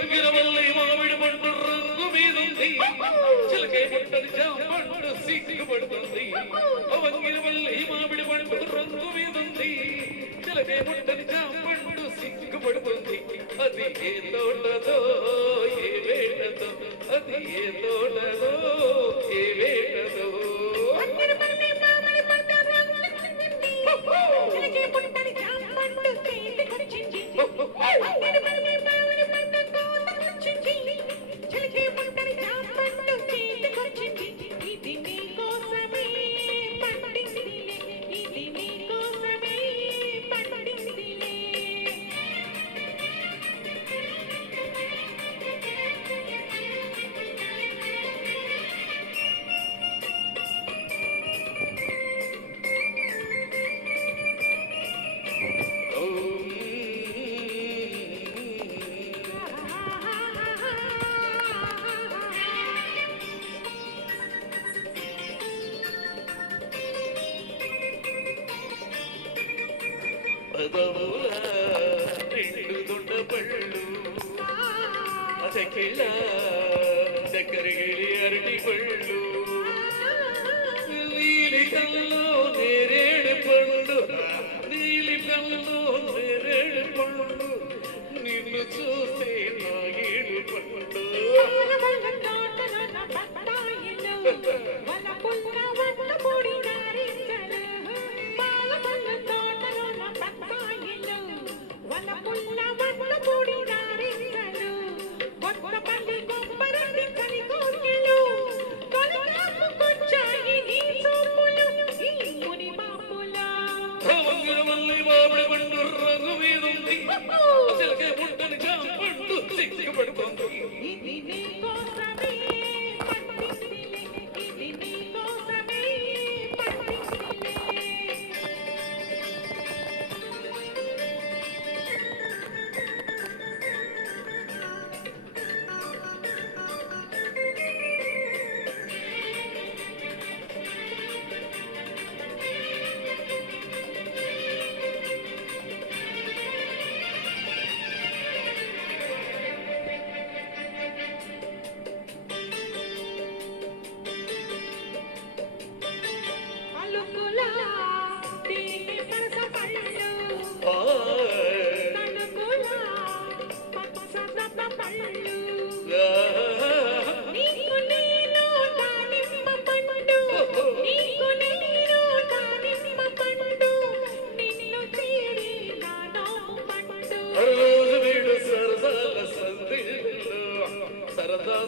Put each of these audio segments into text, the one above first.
వంగిరవల్లి మామిడి పండు రంగు మీదుంది చిలకే పుట్టని జాంపండు సిగ్గుపడుతుంది వంగిరవల్లి మామిడి పండు రంగు మీదుంది చిలకే పుట్టని జాంపండు సిగ్గుపడుతుంది అది ఏ తోటదో ఏ వేటదో అది ఏ తోటదో ఏ వేటదో రెండు దొడ్డ పళ్ళు ಅದಕ್ಕೆಲ್ಲ ಚಕ್ಕರಗಿಳಿ ಅರಟಿ ಪಳ್ಳು ನೀಲಿ ಕಲ್ಲು ನೇರೇಡು ಪಳ್ಳು ನೀಲಿ ಕಲ್ಲು ನೇರೇಡು ಪಳ್ಳು ನಿನ್ನು చూస్తే నాగేడు పళ్ళు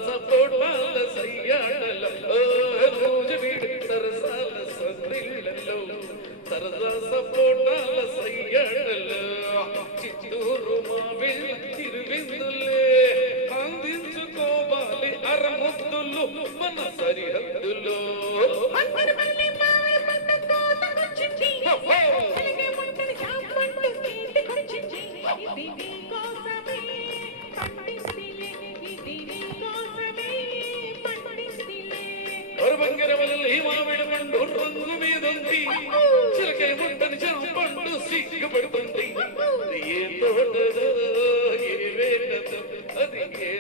సపోటాల సయ్యాడల రోజు వీడు సరసాల సందిళ్ళలో సరదా సపోటాల సయ్యాడల చిత్తూరు మావిళ్ళ తిరువిందులే అందించుకోవాలి అరముద్దులు మన సరిహద్దులో వంగిరవల్లి మామిడి పండు రంగు మీదుంది చిలకే ముట్టని జాంపండు సిగ్గుపడుతుంది ఏ తోటదో ఏ వేటదో అది ఏ